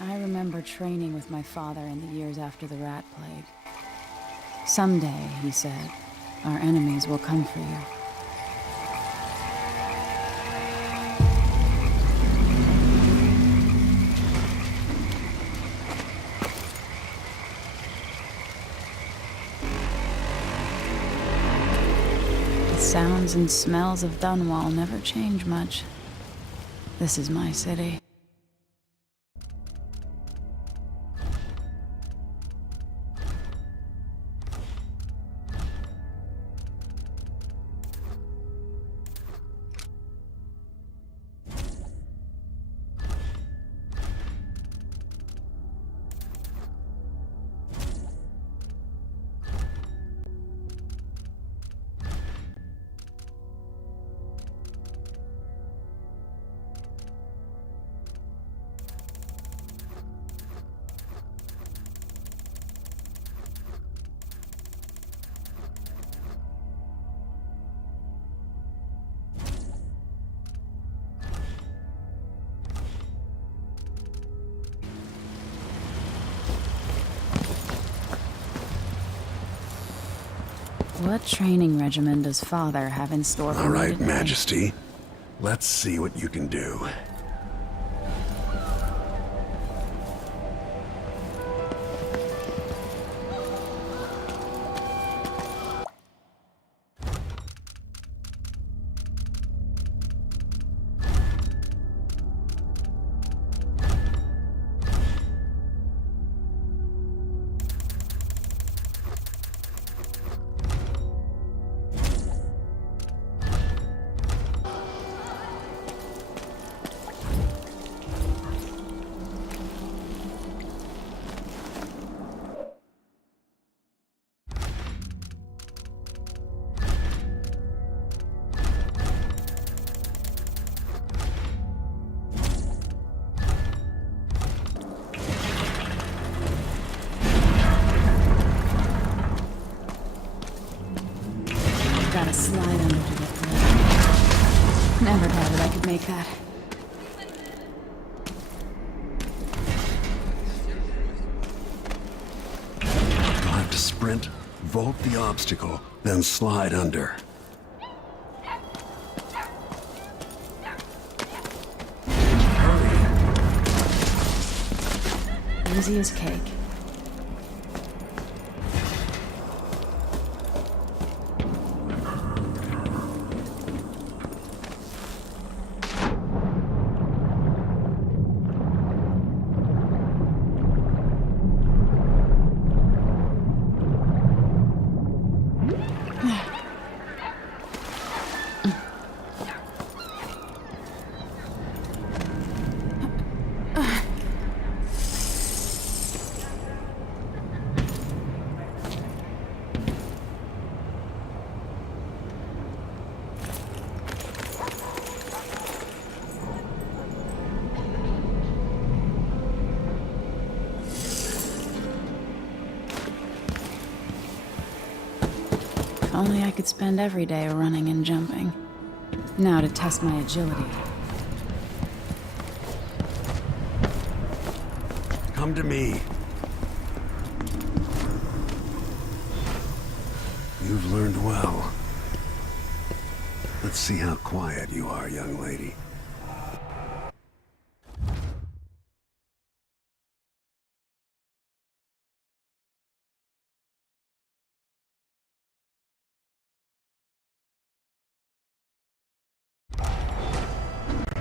I remember training with my father in the years after the rat plague. Someday, he said, our enemies will come for you. The sounds and smells of Dunwall never change much. This is my city. What training regimen does Father have in store for me All right, today? Majesty. Let's see what you can do. Gotta slide under to get through. Never doubted I could make that. You'll have to sprint, vault the obstacle, then slide under. Easy as cake. If only I could spend every day running and jumping. Now to test my agility. Come to me. You've learned well. Let's see how quiet you are, young lady.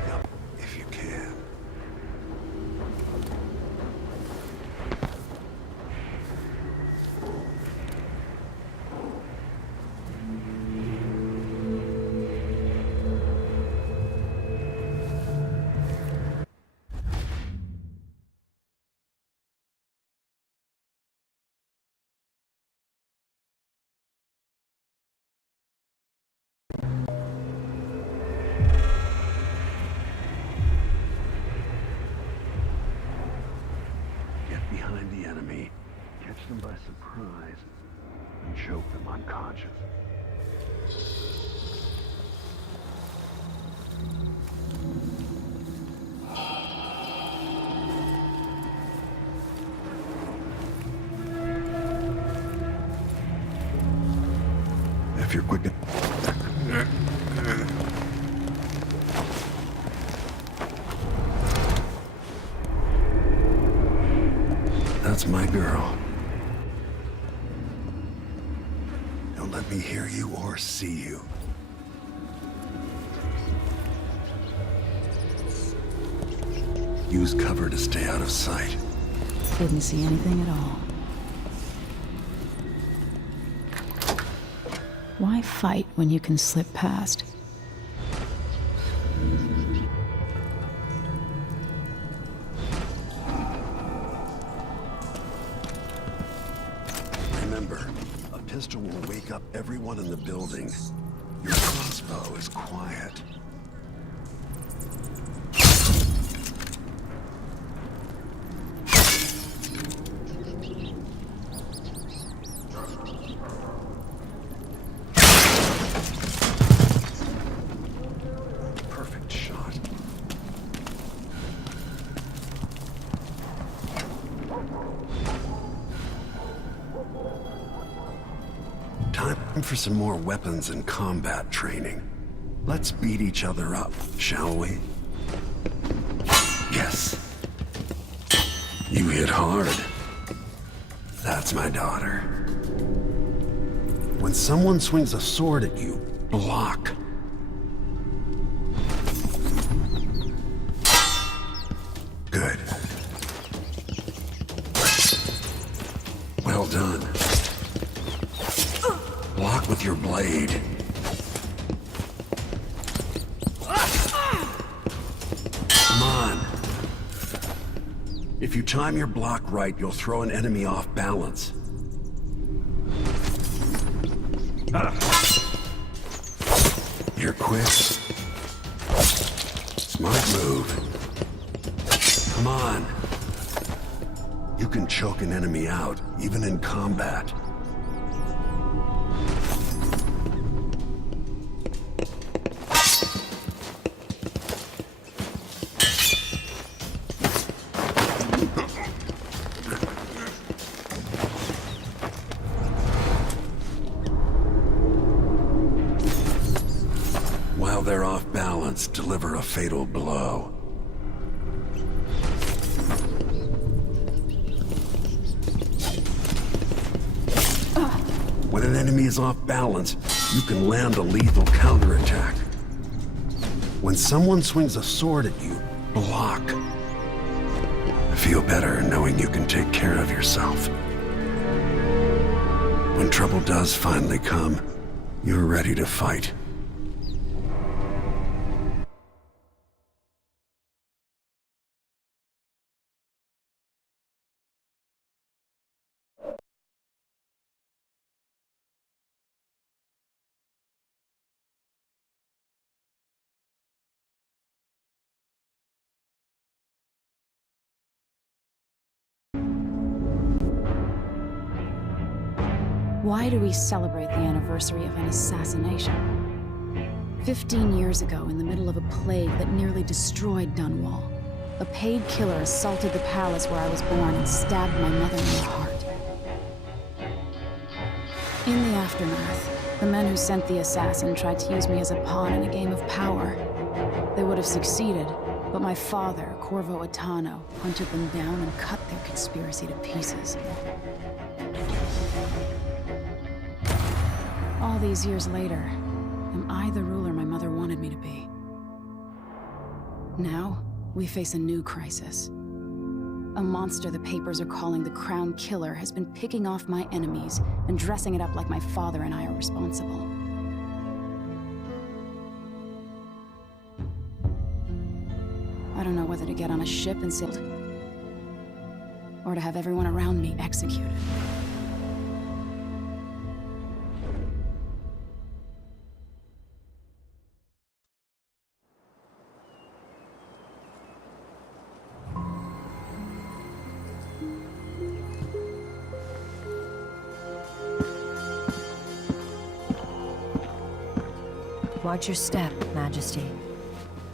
Up, if you can. Get behind the enemy, catch them by surprise, and choke them unconscious. That's my girl. Don't let me hear you or see you. Use cover to stay out of sight. Didn't see anything at all. Why fight when you can slip past? Remember, a pistol will wake up everyone in the building. Your crossbow is quiet. Perfect shot. Time for some more weapons and combat training. Let's beat each other up, shall we? Yes. You hit hard. That's my daughter. When someone swings a sword at you, block. Good. Well done. Block with your blade. Come on. If you time your block right, you'll throw an enemy off balance. You're quick. Smart move. Come on. You can choke an enemy out, even in combat. While they're off balance, deliver a fatal blow. When an enemy is off balance, you can land a lethal counterattack. When someone swings a sword at you, block. I feel better knowing you can take care of yourself. When trouble does finally come, you're ready to fight. Why do we celebrate the anniversary of an assassination? 15 years ago, in the middle of a plague that nearly destroyed Dunwall, a paid killer assaulted the palace where I was born and stabbed my mother in the heart. In the aftermath, the men who sent the assassin tried to use me as a pawn in a game of power. They would have succeeded, but my father, Corvo Attano, hunted them down and cut their conspiracy to pieces. All these years later, am I the ruler my mother wanted me to be? Now, we face a new crisis. A monster the papers are calling the Crown Killer has been picking off my enemies and dressing it up like my father and I are responsible. I don't know whether to get on a ship and sail, or to have everyone around me executed. Watch your step, Majesty.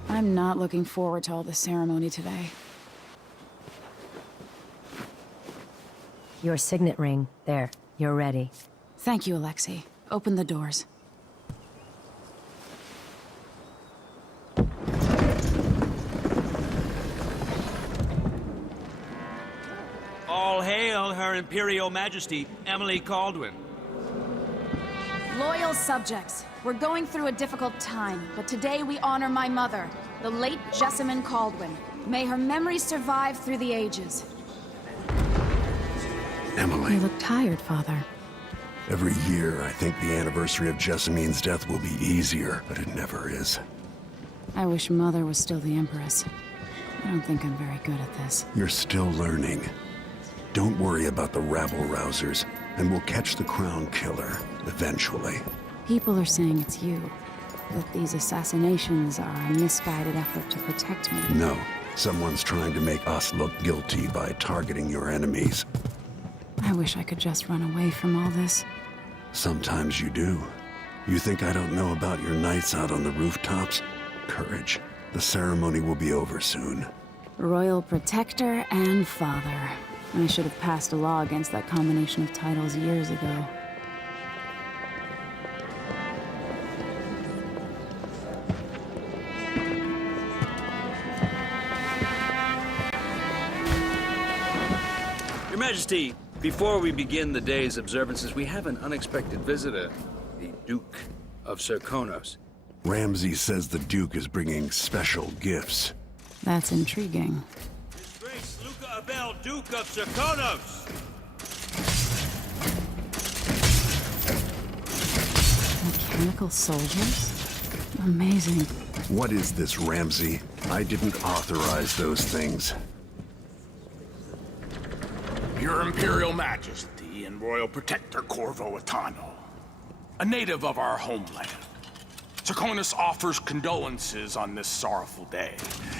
I'm not looking forward to all the ceremony today. Your signet ring. There. You're ready. Thank you, Alexei. Open the doors. All hail! hail Her Imperial Majesty, Emily Caldwin. Loyal subjects, we're going through a difficult time, but today we honor my mother, the late Jessamine Caldwin. May her memory survive through the ages. Emily. You look tired, Father. Every year, I think the anniversary of Jessamine's death will be easier, but it never is. I wish Mother was still the Empress. I don't think I'm very good at this. You're still learning. Don't worry about the rabble-rousers, and we'll catch the Crown Killer, eventually. People are saying it's you. That these assassinations are a misguided effort to protect me. No, someone's trying to make us look guilty by targeting your enemies. I wish I could just run away from all this. Sometimes you do. You think I don't know about your nights out on the rooftops? Courage. The ceremony will be over soon. Royal Protector and Father. I should have passed a law against that combination of titles years ago. Your Majesty, before we begin the day's observances, we have an unexpected visitor, the Duke of Serkonos. Ramsay says the Duke is bringing special gifts. That's intriguing. His Grace Luca Abel, Duke of Serkonos! Mechanical soldiers? Amazing. What is this, Ramsay? I didn't authorize those things. Your Imperial Majesty and Royal Protector Corvo Attano, a native of our homeland. Serkonos offers condolences on this sorrowful day,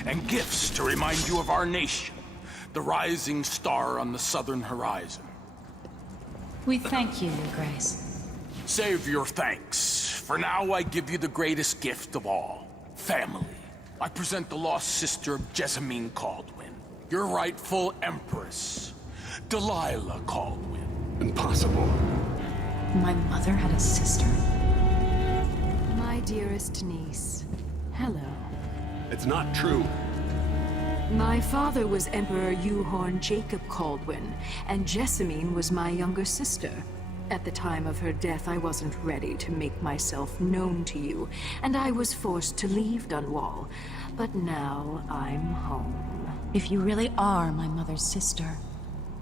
and gifts to remind you of our nation, the rising star on the southern horizon. We thank you, Your Grace. Save your thanks. For now, I give you the greatest gift of all, family. I present the lost sister of Jessamine Caldwin, your rightful Empress, Delilah Caldwin. Impossible. My mother had a sister? My dearest niece, hello. It's not true. My father was Emperor Euhorn Jacob Caldwin, and Jessamine was my younger sister. At the time of her death, I wasn't ready to make myself known to you, and I was forced to leave Dunwall. But now I'm home. If you really are my mother's sister,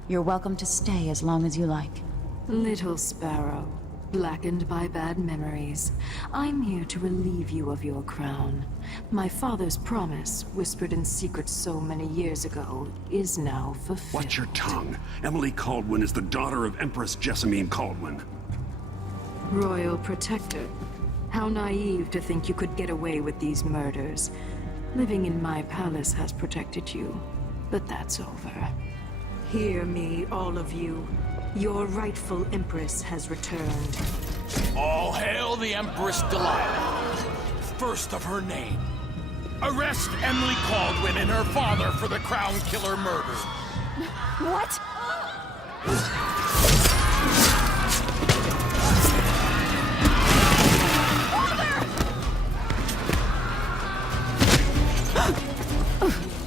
you're welcome to stay as long as you like. Little sparrow, blackened by bad memories, I'm here to relieve you of your crown. My father's promise, whispered in secret so many years ago, is now fulfilled. Watch your tongue. Emily Caldwin is the daughter of Empress Jessamine Caldwin. Royal Protector. How naive to think you could get away with these murders. Living in my palace has protected you, but that's over. Hear me, all of you. Your rightful Empress has returned. All hail the Empress Delilah, first of her name. Arrest Emily Caldwin and her father for the Crown Killer murder. What?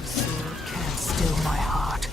Sword can't still my heart.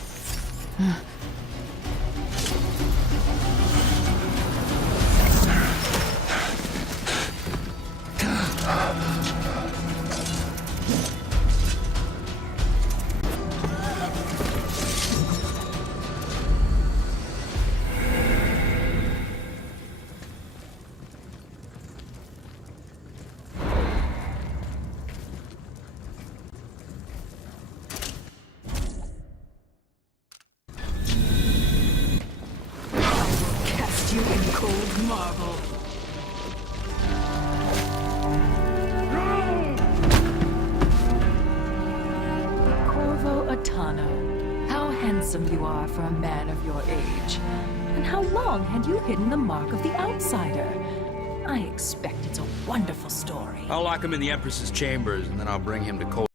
Cast you in cold marble. Corvo Attano, how handsome you are for a man of your age. And how long had you hidden the mark of the outsider? I expect it's a wonderful story. I'll lock him in the Empress's chambers, and then I'll bring him to Cold.